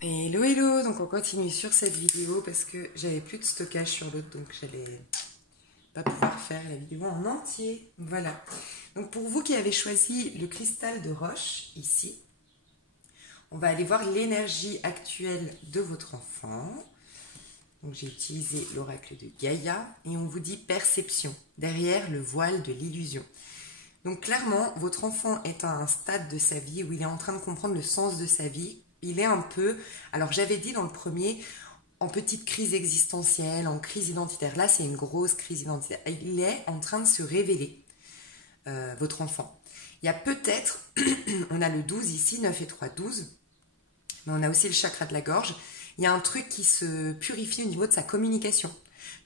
Hello hello, donc on continue sur cette vidéo parce que j'avais plus de stockage sur l'autre, donc j'allais pas pouvoir faire la vidéo en entier. Voilà. Donc pour vous qui avez choisi le cristal de roche ici, on va aller voir l'énergie actuelle de votre enfant. Donc j'ai utilisé l'oracle de Gaïa et on vous dit perception, derrière le voile de l'illusion. Donc clairement, votre enfant est à un stade de sa vie où il est en train de comprendre le sens de sa vie. Il est un peu, alors j'avais dit dans le premier, en petite crise existentielle, en crise identitaire. Là, c'est une grosse crise identitaire. Il est en train de se révéler, votre enfant. Il y a peut-être, on a le 12 ici, 9 et 3, 12, mais on a aussi le chakra de la gorge. Il y a un truc qui se purifie au niveau de sa communication.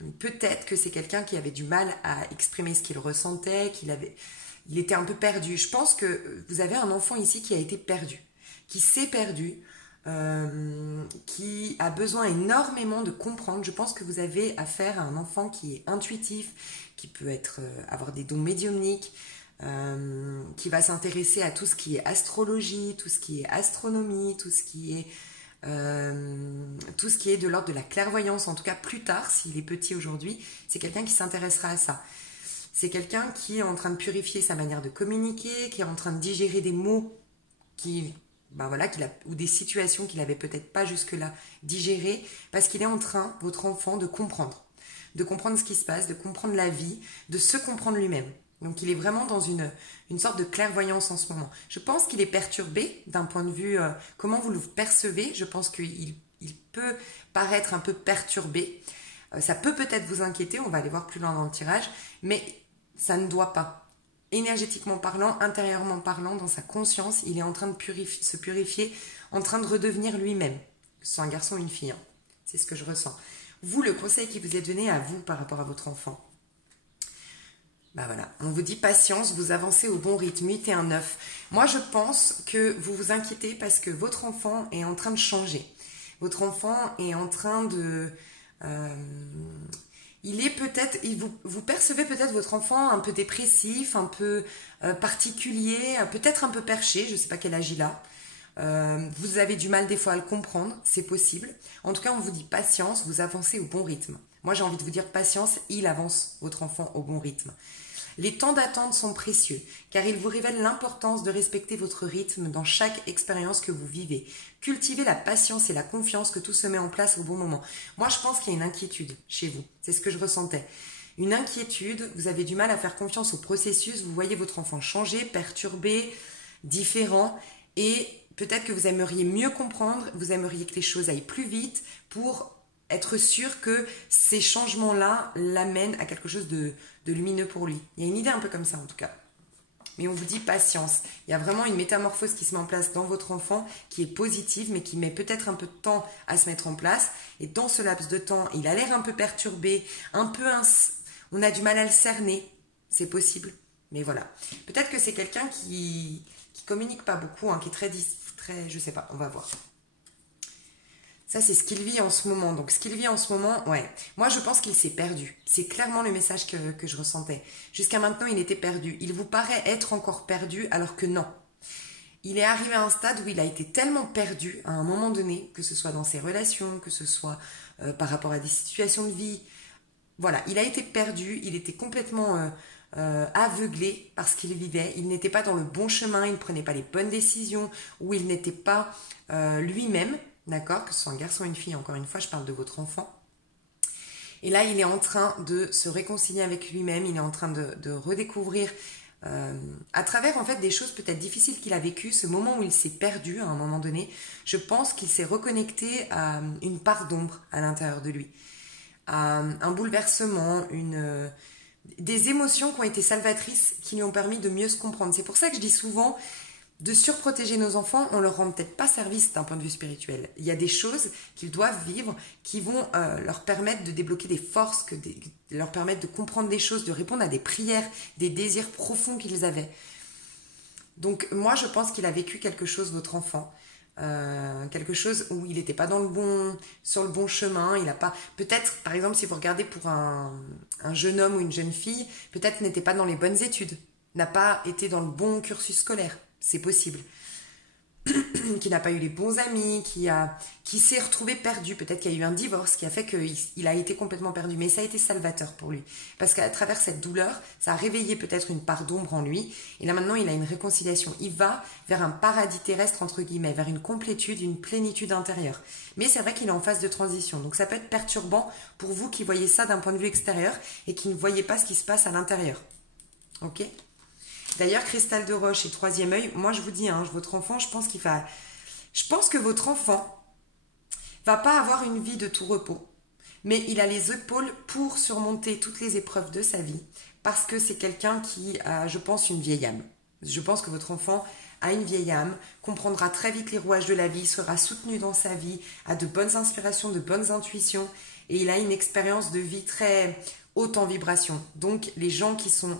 Donc peut-être que c'est quelqu'un qui avait du mal à exprimer ce qu'il ressentait, il était un peu perdu. Je pense que vous avez un enfant ici qui a été perdu, qui s'est perdu, qui a besoin énormément de comprendre. Je pense que vous avez affaire à un enfant qui est intuitif, qui peut avoir des dons médiumniques, qui va s'intéresser à tout ce qui est astrologie, tout ce qui est astronomie, tout ce qui est de l'ordre de la clairvoyance. En tout cas, plus tard, s'il est petit aujourd'hui, c'est quelqu'un qui s'intéressera à ça. C'est quelqu'un qui est en train de purifier sa manière de communiquer, qui est en train de digérer des mots ou des situations qu'il n'avait peut-être pas jusque-là digérées, parce qu'il est en train, votre enfant, de comprendre ce qui se passe, de comprendre la vie, de se comprendre lui-même. Donc il est vraiment dans une sorte de clairvoyance en ce moment. Je pense qu'il est perturbé d'un point de vue, comment vous le percevez, je pense qu'il peut paraître un peu perturbé. Ça peut peut-être vous inquiéter, on va aller voir plus loin dans le tirage, mais ça ne doit pas. Énergétiquement parlant, intérieurement parlant, dans sa conscience, il est en train de se purifier, en train de redevenir lui-même. Que ce soit un garçon ou une fille, hein. C'est ce que je ressens. Vous, le conseil qui vous est donné à vous par rapport à votre enfant. Bah voilà, on vous dit patience, vous avancez au bon rythme, 8 et un 9. Moi, je pense que vous vous inquiétez parce que votre enfant est en train de changer. Votre enfant est en train de... vous percevez peut-être votre enfant un peu dépressif, un peu particulier, peut-être un peu perché, je ne sais pas quel âge il a. Vous avez du mal des fois à le comprendre, c'est possible. En tout cas, on vous dit patience, vous avancez au bon rythme. Moi, j'ai envie de vous dire patience, il avance, votre enfant, au bon rythme. Les temps d'attente sont précieux, car ils vous révèlent l'importance de respecter votre rythme dans chaque expérience que vous vivez. Cultivez la patience et la confiance que tout se met en place au bon moment. Moi, je pense qu'il y a une inquiétude chez vous. C'est ce que je ressentais. Une inquiétude, vous avez du mal à faire confiance au processus, vous voyez votre enfant changer, perturbé, différent, et peut-être que vous aimeriez mieux comprendre, vous aimeriez que les choses aillent plus vite pour être sûr que ces changements-là l'amènent à quelque chose de lumineux pour lui. Il y a une idée un peu comme ça en tout cas. Mais on vous dit patience. Il y a vraiment une métamorphose qui se met en place dans votre enfant qui est positive mais qui met peut-être un peu de temps à se mettre en place. Et dans ce laps de temps, il a l'air un peu perturbé, on a du mal à le cerner. C'est possible. Mais voilà. Peut-être que c'est quelqu'un qui communique pas beaucoup, hein, qui est très, je sais pas, on va voir. Ça, c'est ce qu'il vit en ce moment. Donc, ce qu'il vit en ce moment, ouais. Moi, je pense qu'il s'est perdu. C'est clairement le message que je ressentais. Jusqu'à maintenant, il était perdu. Il vous paraît être encore perdu, alors que non. Il est arrivé à un stade où il a été tellement perdu à un moment donné, que ce soit dans ses relations, que ce soit par rapport à des situations de vie. Voilà, il a été perdu, il était complètement aveuglé par ce qu'il vivait. Il n'était pas dans le bon chemin, il ne prenait pas les bonnes décisions, ou il n'était pas lui-même. D'accord, que ce soit un garçon ou une fille, encore une fois, je parle de votre enfant. Et là, il est en train de se réconcilier avec lui-même, il est en train de redécouvrir, à travers en fait des choses peut-être difficiles qu'il a vécues, ce moment où il s'est perdu à un moment donné, je pense qu'il s'est reconnecté à une part d'ombre à l'intérieur de lui, à un bouleversement, des émotions qui ont été salvatrices, qui lui ont permis de mieux se comprendre. C'est pour ça que je dis souvent, de surprotéger nos enfants, on leur rend peut-être pas service d'un point de vue spirituel. Il y a des choses qu'ils doivent vivre qui vont leur permettre de débloquer des forces, leur permettre de comprendre des choses, de répondre à des prières, des désirs profonds qu'ils avaient. Donc moi, je pense qu'il a vécu quelque chose, votre enfant. Quelque chose où il n'était pas sur le bon chemin, il a pas, peut-être par exemple si vous regardez pour un jeune homme ou une jeune fille, peut-être n'était pas dans les bonnes études, n'a pas été dans le bon cursus scolaire, c'est possible. qui n'a pas eu les bons amis, qui s'est retrouvé perdu. Peut-être qu'il y a eu un divorce qui a fait qu'il a été complètement perdu. Mais ça a été salvateur pour lui. Parce qu'à travers cette douleur, ça a réveillé peut-être une part d'ombre en lui. Et là maintenant, il a une réconciliation. Il va vers un paradis terrestre, entre guillemets, vers une complétude, une plénitude intérieure. Mais c'est vrai qu'il est en phase de transition. Donc ça peut être perturbant pour vous qui voyez ça d'un point de vue extérieur et qui ne voyez pas ce qui se passe à l'intérieur. Ok ? D'ailleurs, cristal de roche et troisième œil, moi je vous dis, hein, votre enfant, je pense que votre enfant va pas avoir une vie de tout repos, mais il a les épaules pour surmonter toutes les épreuves de sa vie, parce que c'est quelqu'un qui a, je pense, une vieille âme. Je pense que votre enfant a une vieille âme, comprendra très vite les rouages de la vie, sera soutenu dans sa vie, a de bonnes inspirations, de bonnes intuitions, et il a une expérience de vie très haute en vibration. Donc les gens qui sont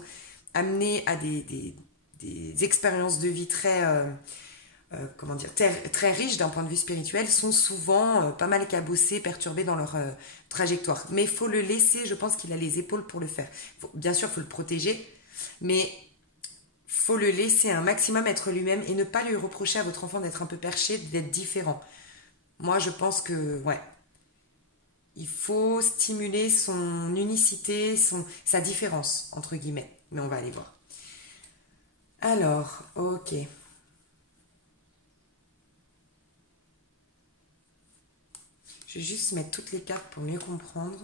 amenés à des expériences de vie très, très riches d'un point de vue spirituel sont souvent pas mal cabossés, perturbés dans leur trajectoire. Mais il faut le laisser, je pense qu'il a les épaules pour le faire. Bien sûr, il faut le protéger, mais faut le laisser un maximum être lui-même et ne pas lui reprocher à votre enfant d'être un peu perché, d'être différent. Moi, je pense que, ouais, il faut stimuler son unicité, sa différence, entre guillemets. Mais on va aller voir. Alors, ok. Je vais juste mettre toutes les cartes pour mieux comprendre.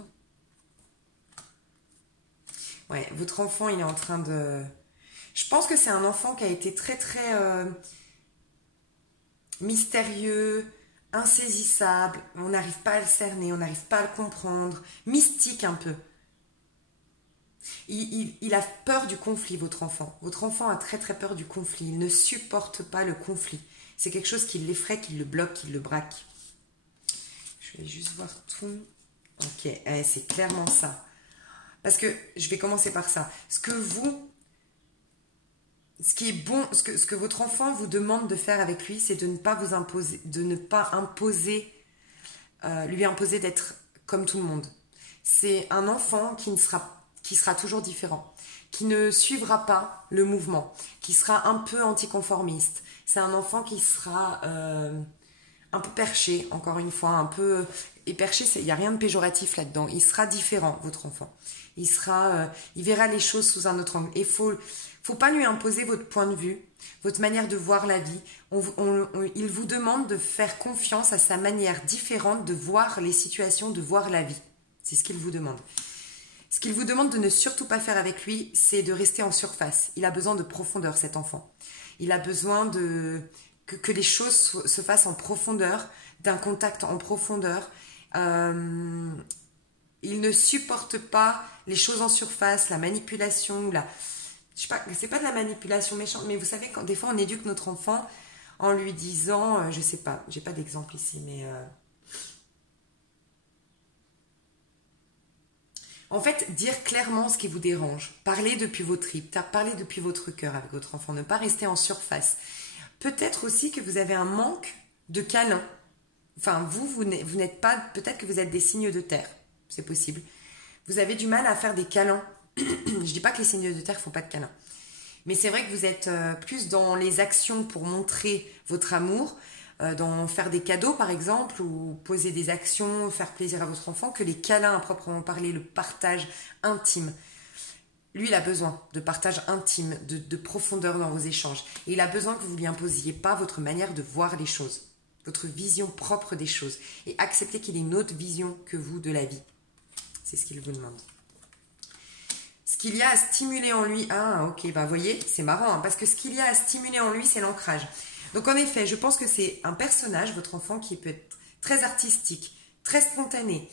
Ouais, votre enfant, il est en train de... Je pense que c'est un enfant qui a été très, très mystérieux, insaisissable. On n'arrive pas à le cerner, on n'arrive pas à le comprendre. Mystique un peu. Il a peur du conflit, votre enfant. Votre enfant a très très peur du conflit. Il ne supporte pas le conflit. C'est quelque chose qui l'effraie, qui le bloque, qui le braque. Je vais juste voir tout. Ok, c'est clairement ça. Parce que je vais commencer par ça. Ce qui est bon, ce que votre enfant vous demande de faire avec lui, c'est de ne pas vous imposer, lui imposer d'être comme tout le monde. C'est un enfant qui sera toujours différent, qui ne suivra pas le mouvement, qui sera un peu anticonformiste. C'est un enfant qui sera un peu perché, encore une fois, un peu... Et perché, il n'y a rien de péjoratif là-dedans. Il sera différent, votre enfant. Il verra les choses sous un autre angle. Et faut pas lui imposer votre point de vue, votre manière de voir la vie. Il vous demande de faire confiance à sa manière différente de voir les situations, de voir la vie. C'est ce qu'il vous demande. Ce qu'il vous demande de ne surtout pas faire avec lui, c'est de rester en surface. Il a besoin de profondeur, cet enfant. Il a besoin que les choses se fassent en profondeur, d'un contact en profondeur. Il ne supporte pas les choses en surface, la manipulation, je sais pas, c'est pas de la manipulation méchante, mais vous savez, quand des fois on éduque notre enfant en lui disant, je sais pas, j'ai pas d'exemple ici, mais... En fait, dire clairement ce qui vous dérange. Parler depuis vos tripes, parler depuis votre cœur avec votre enfant, ne pas rester en surface. Peut-être aussi que vous avez un manque de câlin. Enfin, vous n'êtes pas... Peut-être que vous êtes des signes de terre. C'est possible. Vous avez du mal à faire des câlins. Je dis pas que les signes de terre ne font pas de câlins. Mais c'est vrai que vous êtes plus dans les actions pour montrer votre amour, dans faire des cadeaux par exemple, ou poser des actions, faire plaisir à votre enfant, que les câlins à proprement parler, le partage intime. Lui, il a besoin de partage intime, de profondeur dans vos échanges. Et il a besoin que vous ne lui imposiez pas votre manière de voir les choses, votre vision propre des choses. Et accepter qu'il ait une autre vision que vous de la vie. C'est ce qu'il vous demande. Ce qu'il y a à stimuler en lui... Ah, ok, bah voyez, c'est marrant, hein, parce que ce qu'il y a à stimuler en lui, c'est l'ancrage. Donc en effet, je pense que c'est un personnage, votre enfant, qui peut être très artistique, très spontané,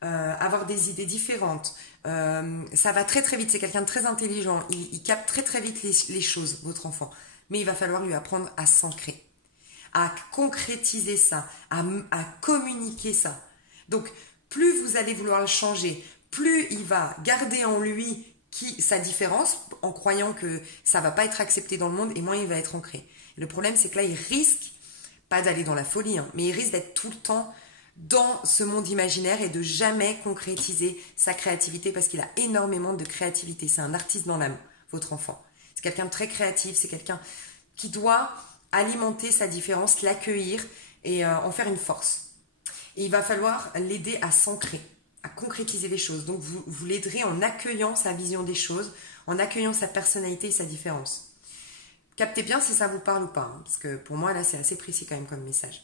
avoir des idées différentes. Ça va très très vite, c'est quelqu'un de très intelligent, il capte très très vite les choses, votre enfant. Mais il va falloir lui apprendre à s'ancrer, à concrétiser ça, à communiquer ça. Donc plus vous allez vouloir le changer, plus il va garder en lui sa différence, en croyant que ça va pas être accepté dans le monde, et moins il va être ancré. Le problème, c'est que là, il risque, pas d'aller dans la folie, hein, mais il risque d'être tout le temps dans ce monde imaginaire et de jamais concrétiser sa créativité parce qu'il a énormément de créativité. C'est un artiste dans l'âme, votre enfant. C'est quelqu'un de très créatif, c'est quelqu'un qui doit alimenter sa différence, l'accueillir et en faire une force. Et il va falloir l'aider à s'ancrer, à concrétiser les choses. Donc vous l'aiderez en accueillant sa vision des choses, en accueillant sa personnalité et sa différence. Captez bien si ça vous parle ou pas, hein, parce que pour moi là c'est assez précis quand même comme message.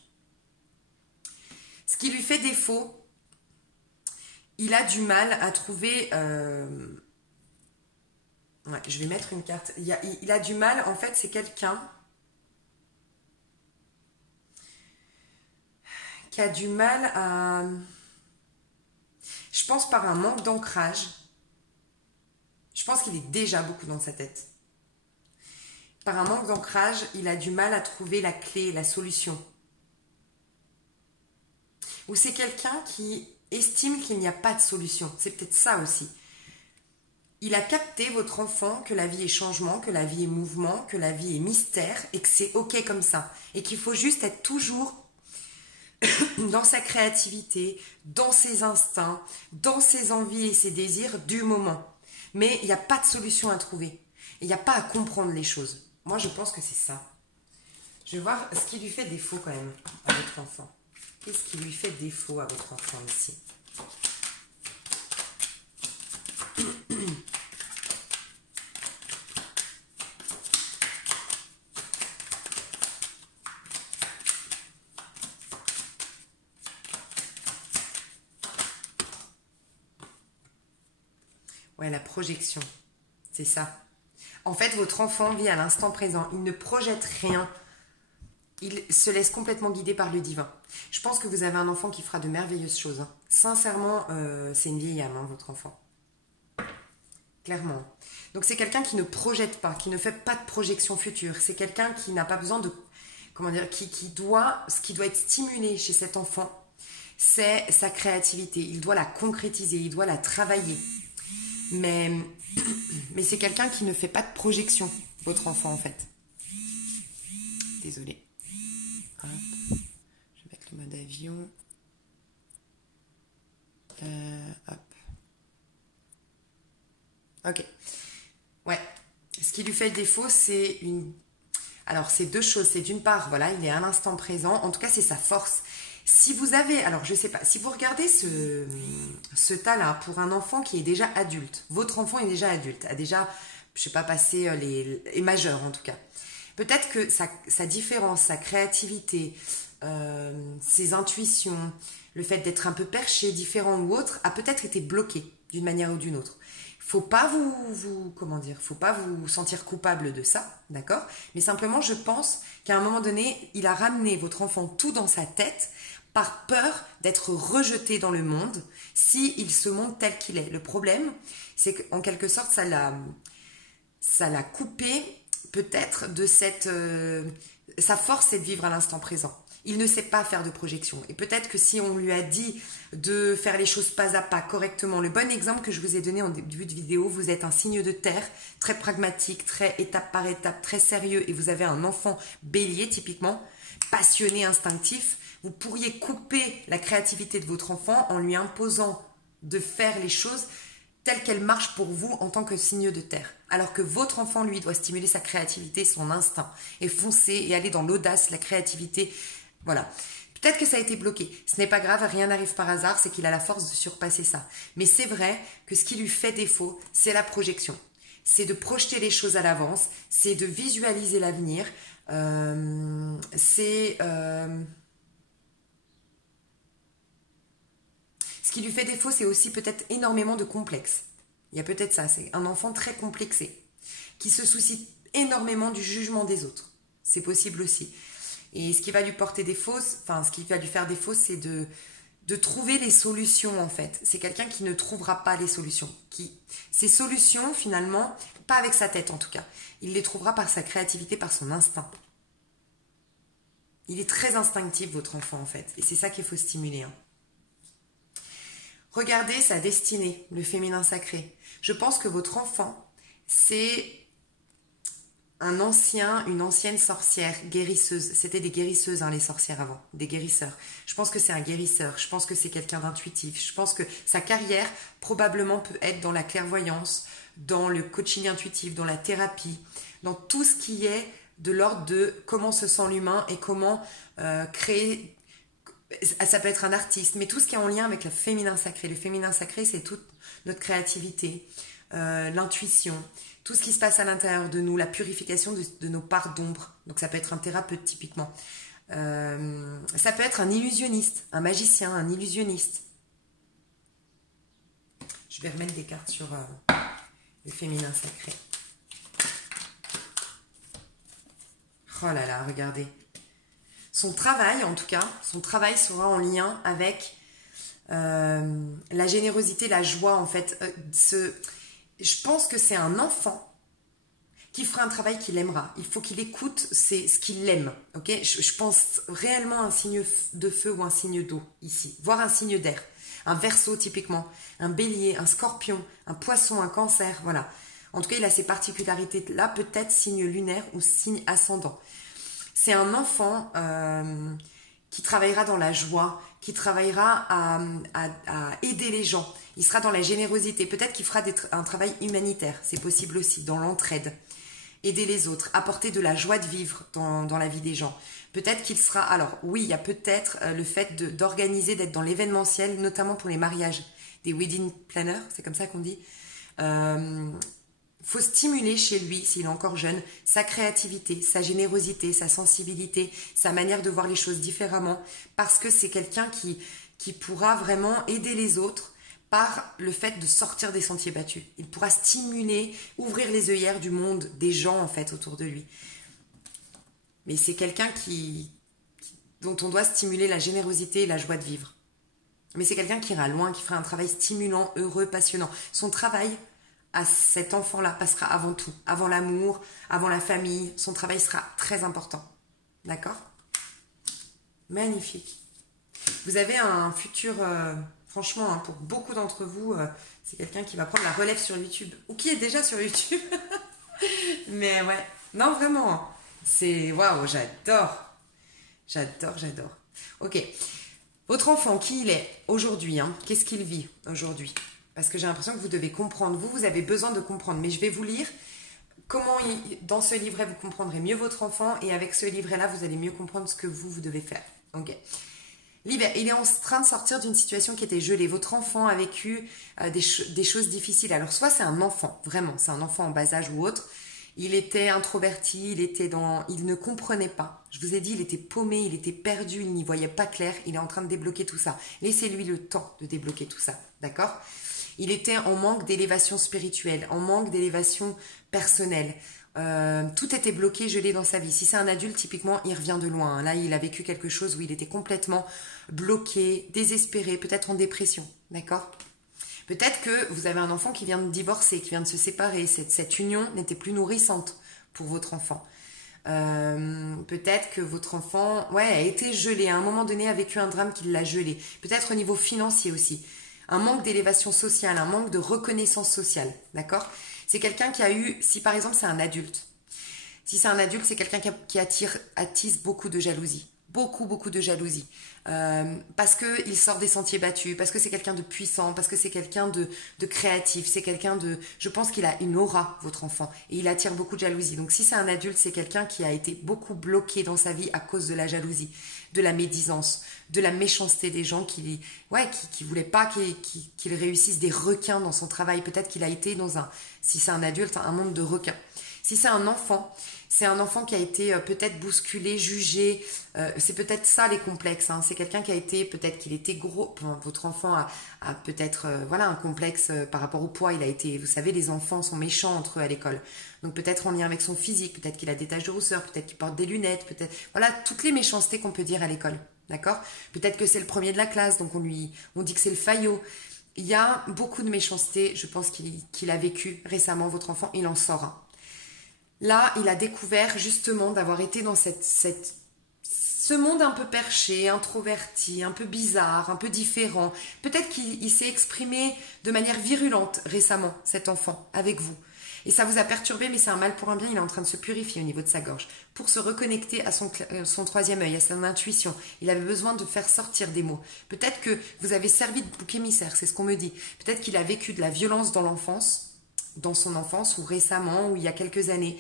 Ce qui lui fait défaut, il a du mal à trouver... Ouais, je vais mettre une carte. Il a du mal, en fait, c'est quelqu'un qui a du mal à... Je pense par un manque d'ancrage. Je pense qu'il est déjà beaucoup dans sa tête. Par un manque d'ancrage, il a du mal à trouver la clé, la solution. Ou c'est quelqu'un qui estime qu'il n'y a pas de solution. C'est peut-être ça aussi. Il a capté, votre enfant, que la vie est changement, que la vie est mouvement, que la vie est mystère et que c'est ok comme ça. Et qu'il faut juste être toujours dans sa créativité, dans ses instincts, dans ses envies et ses désirs du moment. Mais il n'y a pas de solution à trouver. Il n'y a pas à comprendre les choses. Moi, je pense que c'est ça. Je vais voir ce qui lui fait défaut quand même à votre enfant. Qu'est-ce qui lui fait défaut à votre enfant ici ? Ouais, la projection, c'est ça. En fait, votre enfant vit à l'instant présent. Il ne projette rien. Il se laisse complètement guider par le divin. Je pense que vous avez un enfant qui fera de merveilleuses choses. Hein. Sincèrement, c'est une vieille âme, hein, votre enfant. Clairement. Donc c'est quelqu'un qui ne projette pas, qui ne fait pas de projection future. C'est quelqu'un qui n'a pas besoin de... Comment dire, ce qui doit être stimulé chez cet enfant, c'est sa créativité. Il doit la concrétiser, il doit la travailler. Mais c'est quelqu'un qui ne fait pas de projection, votre enfant en fait. Désolée. Hop. Je vais mettre le mode avion. Hop. Ok. Ouais. Ce qui lui fait défaut, c'est une... Alors, c'est deux choses. C'est d'une part, voilà, il est à l'instant présent. En tout cas, c'est sa force. Si vous avez, alors je sais pas, si vous regardez ce tas-là pour un enfant qui est déjà adulte, votre enfant est déjà adulte, a déjà, je sais pas, passé est majeur en tout cas. Peut-être que sa différence, sa créativité, ses intuitions, le fait d'être un peu perché, différent ou autre, a peut-être été bloqué d'une manière ou d'une autre. Faut pas faut pas vous sentir coupable de ça, d'accord? Mais simplement, je pense qu'à un moment donné, il a ramené votre enfant tout dans sa tête par peur d'être rejeté dans le monde s'il se montre tel qu'il est. Le problème, c'est qu'en quelque sorte, ça l'a coupé peut-être de cette... sa force, c'est de vivre à l'instant présent. Il ne sait pas faire de projection. Et peut-être que si on lui a dit de faire les choses pas à pas, correctement, le bon exemple que je vous ai donné en début de vidéo, vous êtes un signe de terre, très pragmatique, très étape par étape, très sérieux, et vous avez un enfant bélier, typiquement, passionné, instinctif, vous pourriez couper la créativité de votre enfant en lui imposant de faire les choses telles qu'elles marchent pour vous en tant que signe de terre. Alors que votre enfant, lui, doit stimuler sa créativité, son instinct, et foncer et aller dans l'audace, la créativité. Voilà. Peut-être que ça a été bloqué. Ce n'est pas grave, rien n'arrive par hasard, c'est qu'il a la force de surpasser ça. Mais c'est vrai que ce qui lui fait défaut, c'est la projection. C'est de projeter les choses à l'avance, c'est de visualiser l'avenir, Ce qui lui fait défaut, c'est aussi peut-être énormément de complexes. Il y a peut-être ça, c'est un enfant très complexé, qui se soucie énormément du jugement des autres. C'est possible aussi. Et ce qui va lui porter défaut, ce qui va lui faire défaut, c'est de trouver les solutions en fait. C'est quelqu'un qui ne trouvera pas les solutions. Ces solutions, finalement, pas avec sa tête en tout cas, il les trouvera par sa créativité, par son instinct. Il est très instinctif, votre enfant en fait. Et c'est ça qu'il faut stimuler. Hein. Regardez sa destinée, le féminin sacré. Je pense que votre enfant, c'est une ancienne sorcière, guérisseuse. C'était des guérisseuses, hein, les sorcières avant, des guérisseurs. Je pense que c'est un guérisseur, je pense que c'est quelqu'un d'intuitif. Je pense que sa carrière, probablement, peut être dans la clairvoyance, dans le coaching intuitif, dans la thérapie, dans tout ce qui est de l'ordre de comment se sent l'humain et comment créer. Ça peut être un artiste, mais tout ce qui est en lien avec le féminin sacré. Le féminin sacré, c'est toute notre créativité, l'intuition, tout ce qui se passe à l'intérieur de nous, la purification de nos parts d'ombre. Donc ça peut être un thérapeute typiquement. Ça peut être un illusionniste, un magicien, un illusionniste. Je vais remettre des cartes sur le féminin sacré. Oh là là, regardez. Son travail, en tout cas, son travail sera en lien avec la générosité, la joie, en fait. Je pense que c'est un enfant qui fera un travail qu'il aimera. Il faut qu'il écoute ce qu'il aime. Okay, je pense réellement à un signe de feu ou un signe d'eau, ici. Voire un signe d'air. Un Verseau, typiquement. Un Bélier, un Scorpion, un Poisson, un Cancer, voilà. En tout cas, il a ces particularités-là, peut-être signe lunaire ou signe ascendant. C'est un enfant qui travaillera dans la joie, qui travaillera à aider les gens. Il sera dans la générosité. Peut-être qu'il fera un travail humanitaire. C'est possible aussi, dans l'entraide. Aider les autres, apporter de la joie de vivre dans la vie des gens. Peut-être qu'il sera... Alors, oui, il y a peut-être le fait d'organiser, d'être dans l'événementiel, notamment pour les mariages. Des wedding planners, c'est comme ça qu'on dit. Faut stimuler chez lui, s'il est encore jeune, sa créativité, sa générosité, sa sensibilité, sa manière de voir les choses différemment, parce que c'est quelqu'un qui pourra vraiment aider les autres par le fait de sortir des sentiers battus. Il pourra stimuler, ouvrir les œillères du monde, des gens en fait autour de lui. Mais c'est quelqu'un dont on doit stimuler la générosité et la joie de vivre. Mais c'est quelqu'un qui ira loin, qui fera un travail stimulant, heureux, passionnant. Son travail à cet enfant-là passera avant tout, avant l'amour, avant la famille. Son travail sera très important. D'accord? Magnifique. Vous avez un futur, franchement, hein, pour beaucoup d'entre vous, c'est quelqu'un qui va prendre la relève sur YouTube, ou qui est déjà sur YouTube. Mais ouais, non, vraiment, c'est, waouh, j'adore. J'adore. Ok, votre enfant, qui il est aujourd'hui, hein, qu'est-ce qu'il vit aujourd'hui? Parce que j'ai l'impression que vous devez comprendre. Vous avez besoin de comprendre. Mais je vais vous lire comment, dans ce livret, vous comprendrez mieux votre enfant. Et avec ce livret-là, vous allez mieux comprendre ce que vous devez faire. Ok. L'hiver, il est en train de sortir d'une situation qui était gelée. Votre enfant a vécu des choses difficiles. Alors, soit c'est un enfant, vraiment, c'est un enfant en bas âge ou autre. Il était introverti, il ne comprenait pas. Je vous ai dit, il était paumé, il était perdu, il n'y voyait pas clair. Il est en train de débloquer tout ça. Laissez-lui le temps de débloquer tout ça. D'accord ? Il était en manque d'élévation spirituelle, en manque d'élévation personnelle. Tout était bloqué, gelé dans sa vie. Si c'est un adulte, typiquement, il revient de loin. Là, il a vécu quelque chose où il était complètement bloqué, désespéré, peut-être en dépression. D'accord ? Peut-être que vous avez un enfant qui vient de divorcer, qui vient de se séparer. Cette union n'était plus nourrissante pour votre enfant. Peut-être que votre enfant a été gelé. À un moment donné, a vécu un drame qui l'a gelé. Peut-être au niveau financier aussi. Un manque d'élévation sociale, un manque de reconnaissance sociale, d'accord? C'est quelqu'un qui a eu, si par exemple c'est un adulte, si c'est un adulte, c'est quelqu'un qui attise beaucoup de jalousie, beaucoup de jalousie, parce qu'il sort des sentiers battus, parce que c'est quelqu'un de puissant, parce que c'est quelqu'un de créatif, c'est quelqu'un de... Je pense qu'il a une aura, votre enfant, et il attire beaucoup de jalousie. Donc si c'est un adulte, c'est quelqu'un qui a été beaucoup bloqué dans sa vie à cause de la jalousie, de la médisance, de la méchanceté des gens qui voulaient pas qu'il réussisse, des requins dans son travail. Peut-être qu'il a été si c'est un adulte, un monde de requins. Si c'est un enfant qui a été peut-être bousculé, jugé. C'est peut-être ça les complexes. Hein. C'est quelqu'un qui a été, peut-être qu'il était gros. Enfin, votre enfant a peut-être un complexe par rapport au poids. Il a été, vous savez, les enfants sont méchants entre eux à l'école. Donc peut-être en lien avec son physique, peut-être qu'il a des taches de rousseur, peut-être qu'il porte des lunettes, peut-être... Voilà, toutes les méchancetés qu'on peut dire à l'école. D'accord ? Peut-être que c'est le premier de la classe, donc on dit que c'est le faillot. Il y a beaucoup de méchanceté, je pense qu'il a vécu récemment, votre enfant, il en sort un. Là, il a découvert justement d'avoir été dans ce monde un peu perché, introverti, un peu bizarre, un peu différent. Peut-être qu'il s'est exprimé de manière virulente récemment, cet enfant, avec vous. Et ça vous a perturbé, mais c'est un mal pour un bien. Il est en train de se purifier au niveau de sa gorge pour se reconnecter à son troisième œil, à son intuition. Il avait besoin de faire sortir des mots. Peut-être que vous avez servi de bouc émissaire, c'est ce qu'on me dit. Peut-être qu'il a vécu de la violence dans son enfance, ou récemment, ou il y a quelques années.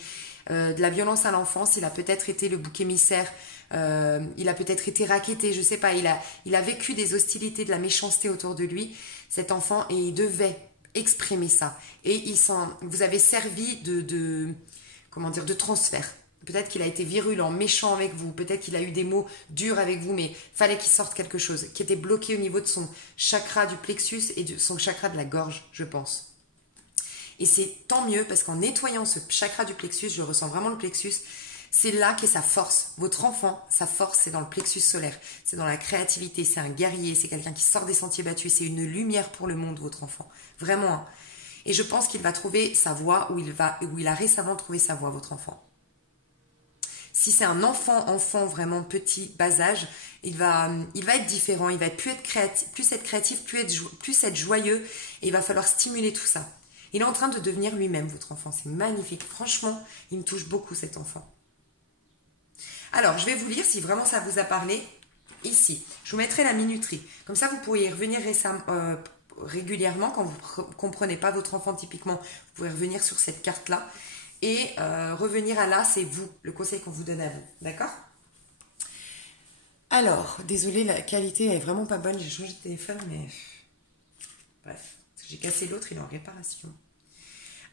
de la violence à l'enfance, il a peut-être été le bouc émissaire, il a peut-être été racketté, je sais pas, il a vécu des hostilités, de la méchanceté autour de lui, cet enfant, et il devait exprimer ça. Et vous avez servi comment dire, de transfert. Peut-être qu'il a été virulent, méchant avec vous, peut-être qu'il a eu des mots durs avec vous, mais fallait qu'il sorte quelque chose qui était bloqué au niveau de son chakra du plexus et de son chakra de la gorge, je pense. Et c'est tant mieux parce qu'en nettoyant ce chakra du plexus, je ressens vraiment le plexus, c'est là qu'est sa force. Votre enfant, sa force, c'est dans le plexus solaire, c'est dans la créativité, c'est un guerrier, c'est quelqu'un qui sort des sentiers battus, c'est une lumière pour le monde, votre enfant. Vraiment. Hein. Et je pense qu'il va trouver sa voie où il a récemment trouvé sa voie, votre enfant. Si c'est un enfant vraiment petit, bas âge, il va être différent, il va plus être créatif, plus être joyeux, et il va falloir stimuler tout ça. Il est en train de devenir lui-même, votre enfant, c'est magnifique. Franchement, il me touche beaucoup, cet enfant. Alors, je vais vous lire si vraiment ça vous a parlé, ici. Je vous mettrai la minuterie. Comme ça, vous pourriez y revenir régulièrement, quand vous ne comprenez pas votre enfant typiquement, vous pouvez revenir sur cette carte-là. Et revenir à là, c'est vous, le conseil qu'on vous donne à vous. D'accord? Alors, désolée, la qualité est vraiment pas bonne. J'ai changé de téléphone, mais... Bref, j'ai cassé l'autre, il est en réparation.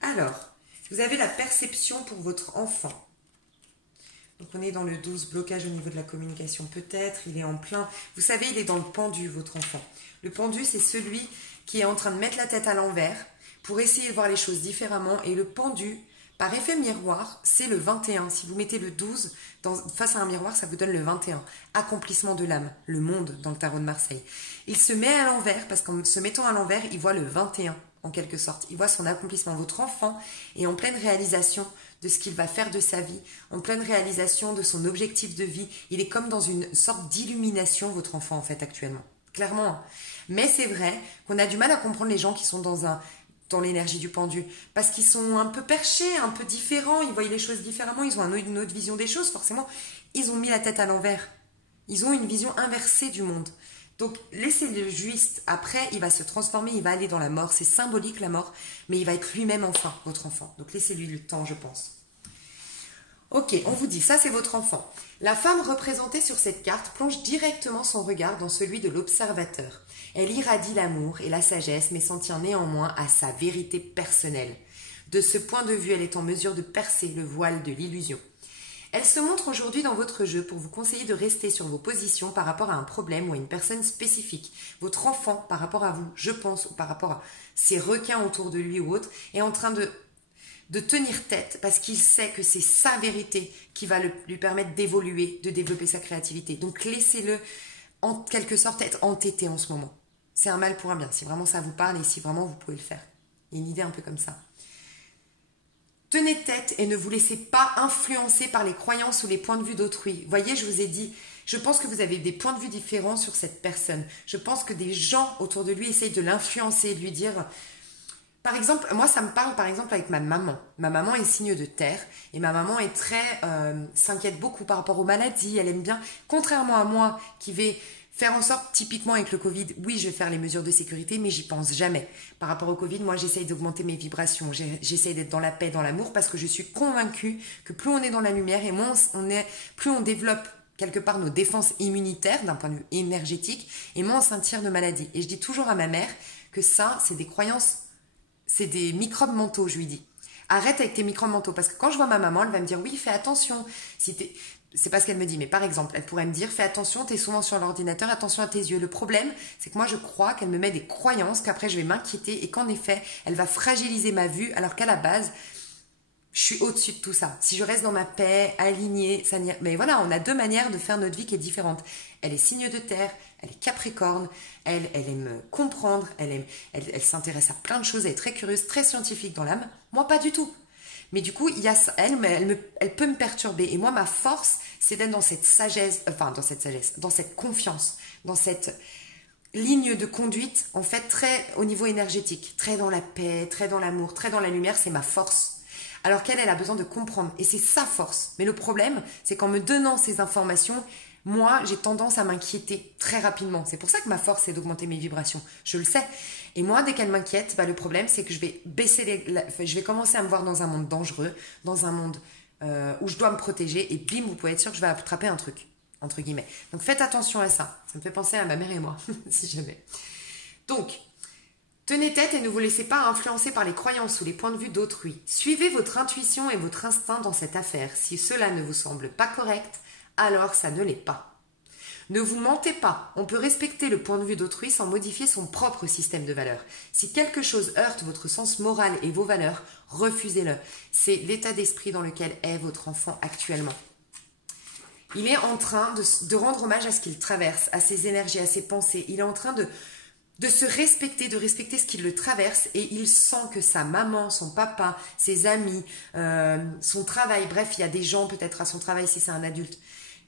Alors, vous avez la perception pour votre enfant. Donc, on est dans le 12, blocage au niveau de la communication. Peut-être, il est en plein... Vous savez, il est dans le pendu, votre enfant. Le pendu, c'est celui qui est en train de mettre la tête à l'envers pour essayer de voir les choses différemment. Et le pendu... Par effet miroir, c'est le 21. Si vous mettez le 12 face à un miroir, ça vous donne le 21. Accomplissement de l'âme, le monde dans le tarot de Marseille. Il se met à l'envers parce qu'en se mettant à l'envers, il voit le 21 en quelque sorte. Il voit son accomplissement. Votre enfant est en pleine réalisation de ce qu'il va faire de sa vie, en pleine réalisation de son objectif de vie. Il est comme dans une sorte d'illumination, votre enfant en fait actuellement. Clairement. Mais c'est vrai qu'on a du mal à comprendre les gens qui sont dans l'énergie du pendu, parce qu'ils sont un peu perchés, un peu différents, ils voient les choses différemment, ils ont une autre vision des choses, forcément, ils ont mis la tête à l'envers. Ils ont une vision inversée du monde. Donc, laissez-le juste, après, il va se transformer, il va aller dans la mort, c'est symbolique la mort, mais il va être lui-même enfin, votre enfant. Donc, laissez-lui le temps, je pense. Ok, on vous dit, ça c'est votre enfant. La femme représentée sur cette carte plonge directement son regard dans celui de l'observateur. Elle irradie l'amour et la sagesse, mais s'en tient néanmoins à sa vérité personnelle. De ce point de vue, elle est en mesure de percer le voile de l'illusion. Elle se montre aujourd'hui dans votre jeu pour vous conseiller de rester sur vos positions par rapport à un problème ou à une personne spécifique. Votre enfant, par rapport à vous, je pense, ou par rapport à ces requins autour de lui ou autre, est en train de tenir tête parce qu'il sait que c'est sa vérité qui va lui permettre d'évoluer, de développer sa créativité. Donc laissez-le en quelque sorte être entêté en ce moment. C'est un mal pour un bien, si vraiment ça vous parle et si vraiment vous pouvez le faire. Il y a une idée un peu comme ça. Tenez tête et ne vous laissez pas influencer par les croyances ou les points de vue d'autrui. Voyez, je vous ai dit, je pense que vous avez des points de vue différents sur cette personne. Je pense que des gens autour de lui essayent de l'influencer, de lui dire... Par exemple, moi ça me parle par exemple avec ma maman. Ma maman est signe de terre et ma maman est s'inquiète beaucoup par rapport aux maladies. Elle aime bien, contrairement à moi qui vais faire en sorte, typiquement avec le Covid, oui je vais faire les mesures de sécurité mais j'y pense jamais. Par rapport au Covid, moi j'essaye d'augmenter mes vibrations, j'essaye d'être dans la paix, dans l'amour parce que je suis convaincue que plus on est dans la lumière et plus on développe quelque part nos défenses immunitaires d'un point de vue énergétique et moins on s'en tire de maladies. Et je dis toujours à ma mère que ça c'est des croyances. C'est des microbes mentaux, je lui dis. Arrête avec tes microbes mentaux. Parce que quand je vois ma maman, elle va me dire, oui, fais attention. C'est pas ce qu'elle me dit, mais par exemple, elle pourrait me dire, fais attention, t'es souvent sur l'ordinateur, attention à tes yeux. Le problème, c'est que moi, je crois qu'elle me met des croyances, qu'après, je vais m'inquiéter et qu'en effet, elle va fragiliser ma vue, alors qu'à la base, je suis au-dessus de tout ça. Si je reste dans ma paix, alignée, ça n'y... Mais voilà, on a deux manières de faire notre vie qui est différente. Elle est signe de terre, elle est capricorne, elle aime comprendre, elle s'intéresse à plein de choses, elle est très curieuse, très scientifique dans l'âme. Moi, pas du tout. Mais du coup, il y a elle peut me perturber. Et moi, ma force, c'est d'être dans cette sagesse, dans cette confiance, dans cette ligne de conduite, en fait, très au niveau énergétique, très dans la paix, très dans l'amour, très dans la lumière, c'est ma force. Alors qu'elle a besoin de comprendre. Et c'est sa force. Mais le problème, c'est qu'en me donnant ces informations, moi, j'ai tendance à m'inquiéter très rapidement. C'est pour ça que ma force, c'est d'augmenter mes vibrations. Je le sais. Et moi, dès qu'elle m'inquiète, le problème, c'est que je vais commencer à me voir dans un monde dangereux, dans un monde où je dois me protéger et bim, vous pouvez être sûr que je vais attraper un truc, entre guillemets. Donc faites attention à ça. Ça me fait penser à ma mère et moi, si jamais. Donc, tenez tête et ne vous laissez pas influencer par les croyances ou les points de vue d'autrui. Suivez votre intuition et votre instinct dans cette affaire. Si cela ne vous semble pas correct, alors ça ne l'est pas. Ne vous mentez pas, on peut respecter le point de vue d'autrui sans modifier son propre système de valeurs. Si quelque chose heurte votre sens moral et vos valeurs, refusez-le. C'est l'état d'esprit dans lequel est votre enfant actuellement. Il est en train de rendre hommage à ce qu'il traverse, à ses énergies, à ses pensées. Il est en train de se respecter, de respecter ce qui le traverse et il sent que sa maman, son papa, ses amis, son travail, bref, il y a des gens peut-être à son travail si c'est un adulte,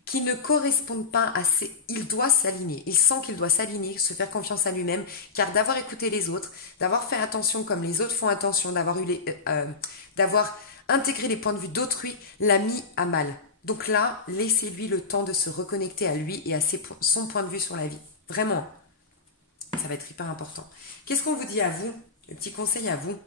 qui ne correspondent pas à ses... Il doit s'aligner, il sent qu'il doit s'aligner, se faire confiance à lui-même, car d'avoir écouté les autres, d'avoir fait attention comme les autres font attention, d'avoir intégré les points de vue d'autrui, l'a mis à mal. Donc là, laissez-lui le temps de se reconnecter à lui et à son point de vue sur la vie. Vraiment, ça va être hyper important. Qu'est-ce qu'on vous dit à vous? Le petit conseil à vous.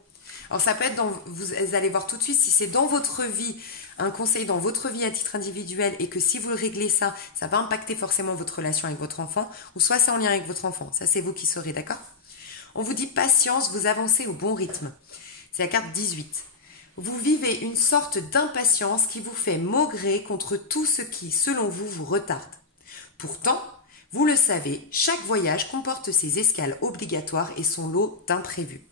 Alors ça peut être vous allez voir tout de suite si c'est dans votre vie, un conseil dans votre vie à titre individuel et que si vous le réglez ça va impacter forcément votre relation avec votre enfant ou soit c'est en lien avec votre enfant. Ça c'est vous qui saurez, d'accord? On vous dit patience, vous avancez au bon rythme. C'est la carte 18. Vous vivez une sorte d'impatience qui vous fait maugréer contre tout ce qui, selon vous, vous retarde. Pourtant, vous le savez, chaque voyage comporte ses escales obligatoires et son lot d'imprévus.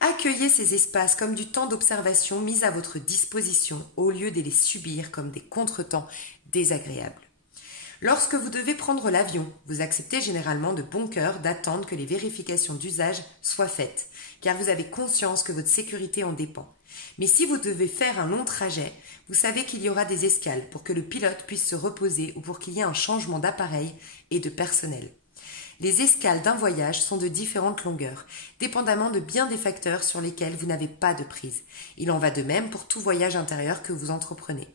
Accueillez ces espaces comme du temps d'observation mis à votre disposition au lieu de les subir comme des contretemps désagréables. Lorsque vous devez prendre l'avion, vous acceptez généralement de bon cœur d'attendre que les vérifications d'usage soient faites, car vous avez conscience que votre sécurité en dépend. Mais si vous devez faire un long trajet, vous savez qu'il y aura des escales pour que le pilote puisse se reposer ou pour qu'il y ait un changement d'appareil et de personnel. Les escales d'un voyage sont de différentes longueurs, dépendamment de bien des facteurs sur lesquels vous n'avez pas de prise. Il en va de même pour tout voyage intérieur que vous entreprenez.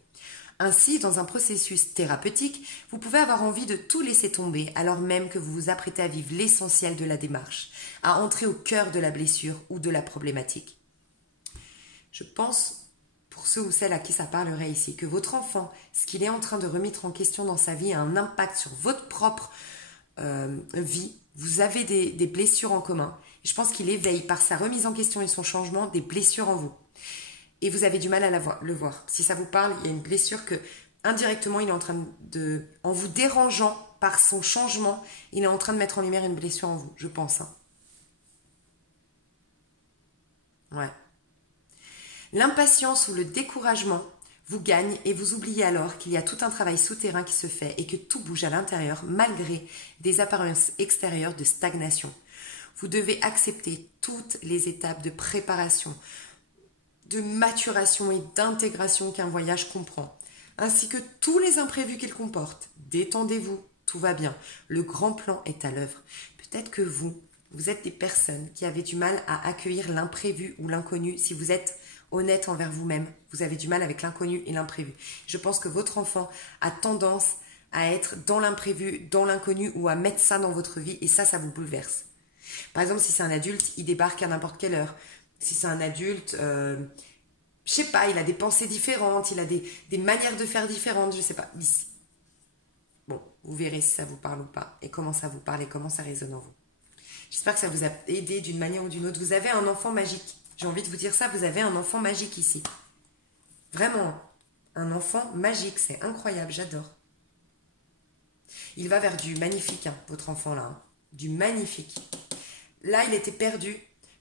Ainsi, dans un processus thérapeutique, vous pouvez avoir envie de tout laisser tomber alors même que vous vous apprêtez à vivre l'essentiel de la démarche, à entrer au cœur de la blessure ou de la problématique. Je pense, pour ceux ou celles à qui ça parlerait ici, que votre enfant, ce qu'il est en train de remettre en question dans sa vie a un impact sur votre propre vie. Vous avez des blessures en commun. Et je pense qu'il éveille par sa remise en question et son changement des blessures en vous. Et vous avez du mal à le voir. Si ça vous parle, il y a une blessure que indirectement il est en train de... En vous dérangeant par son changement, il est en train de mettre en lumière une blessure en vous, je pense. Ouais. L'impatience ou le découragement vous gagne et vous oubliez alors qu'il y a tout un travail souterrain qui se fait et que tout bouge à l'intérieur malgré des apparences extérieures de stagnation. Vous devez accepter toutes les étapes de préparation, de maturation et d'intégration qu'un voyage comprend, ainsi que tous les imprévus qu'il comporte. Détendez-vous, tout va bien, le grand plan est à l'œuvre. Peut-être que vous êtes des personnes qui avez du mal à accueillir l'imprévu ou l'inconnu si vous êtes honnête envers vous-même. Vous avez du mal avec l'inconnu et l'imprévu. Je pense que votre enfant a tendance à être dans l'imprévu, dans l'inconnu ou à mettre ça dans votre vie et ça vous bouleverse. Par exemple, si c'est un adulte, il débarque à n'importe quelle heure. Si c'est un adulte, je sais pas, il a des pensées différentes, il a des manières de faire différentes, je sais pas. Bon, vous verrez si ça vous parle ou pas et comment ça vous parle et comment ça résonne en vous. J'espère que ça vous a aidé d'une manière ou d'une autre. Vous avez un enfant magique. J'ai envie de vous dire ça, vous avez un enfant magique ici. Vraiment, un enfant magique, c'est incroyable, j'adore. Il va vers du magnifique, votre enfant là. Du magnifique. Là, il était perdu,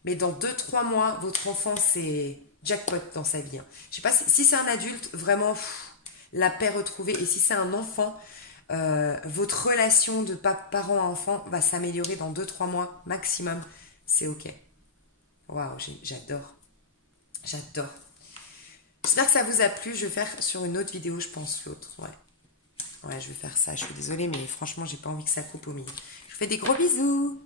mais dans 2-3 mois, votre enfant, c'est jackpot dans sa vie. Je sais pas si c'est un adulte, vraiment, la paix retrouvée. Et si c'est un enfant, votre relation de parent à enfant va s'améliorer dans 2-3 mois maximum. C'est ok. Waouh, j'adore. J'adore. J'espère que ça vous a plu. Je vais faire sur une autre vidéo, je pense, l'autre. Ouais, je vais faire ça. Je suis désolée, mais franchement, j'ai pas envie que ça coupe au milieu. Je vous fais des gros bisous.